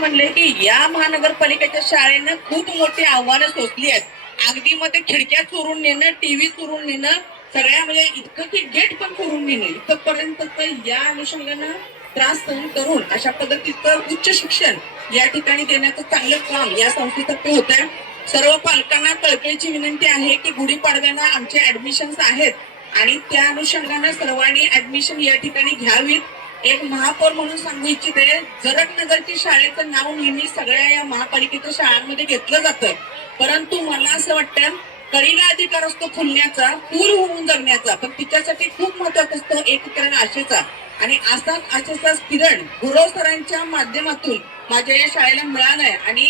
म्हणले की या महानगरपालिकेच्या शाळेनं खूप मोठी आव्हानं सोसली आहेत. अगदी मग ते खिडक्या चोरून नेणं, टीव्ही चोरून नेणं, सगळ्या म्हणजे इतकं की गेट पण चोरून नेणं इथपर्यंत या अनुषंगानं त्रास सहन करून अशा पद्धतीचं उच्च शिक्षण या ठिकाणी देण्याचं चांगलं काम या संस्थेतर्फे होत आहे. सर्व पालकांना कळकळीची विनंती आहे की गुढीपाडव्याला आमचे ऍडमिशन्स आहेत आणि त्या अनुषंगानं सर्वांनी ऍडमिशन या ठिकाणी घ्यावीत. एक महापौर म्हणून सांगू इच्छिते, जरगनगरची शाळेचं नाव नेहमी सगळ्या या महापालिकेच्या शाळांमध्ये घेतलं जातं, परंतु मला असं वाटतं कळीला अधिकार असतो फुलण्याचा, फूल होऊन जगण्याचा, पण तिच्यासाठी खूप महत्वाचा असतो एक किरण आशेचा. आणि असाच आशेचा किरण गुरव सरांच्या माध्यमातून माझ्या या शाळेला मिळालाय आणि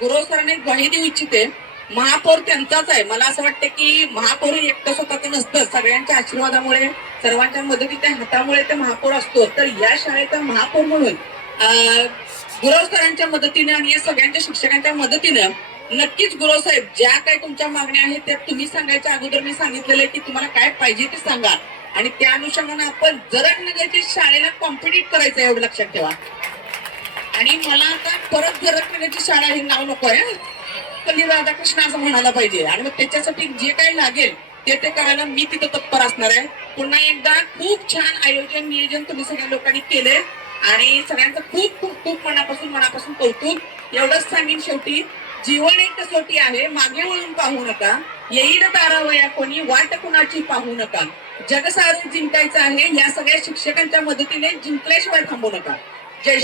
गुरव सरांना एक ग्वाही देऊ इच्छिते, महापौर त्यांचाच आहे. मला असं वाटतं की महापौर एकटं स्वतःचं नसतं, सगळ्यांच्या आशीर्वादामुळे सर्वांच्या मदतीच्या हातामुळे ते महापौर असतो. तर या शाळेचा महापौर म्हणून गुरव सरांच्या मदतीने आणि या सगळ्यांच्या शिक्षकांच्या मदतीनं नक्कीच गुरव साहेब ज्या काही तुमच्या मागण्या आहेत त्या तुम्ही सांगायच्या अगोदर मी सांगितलेलं आहे की तुम्हाला काय पाहिजे ते सांगा आणि त्या अनुषंगाने आपण जरगनगरची शाळेला कॉम्पिटिट करायचं एवढं लक्षात ठेवा. आणि मला आता परत जरगनगरची शाळा हे नाव नको आहे, पल्ली राधाकृष्ण असं म्हणायला पाहिजे आणि मग त्याच्यासाठी जे काही लागेल ते करायला मी तिथं तत्पर असणार आहे. पुन्हा एकदा खूप छान आयोजन नियोजन तुम्ही सगळ्या लोकांनी केले आणि सगळ्यांचं खूप खूप खूप मनापासून कौतुक. एवढंच सांगेन शेवटी, जीवन एक कसोटी आहे, मागे वळून पाहू नका, येईल तारावया कोणी, वाट कुणाची पाहू नका, जग सारं जिंकायचं आहे, या सगळ्या शिक्षकांच्या मदतीने जिंकल्याशिवाय थांबू नका. जय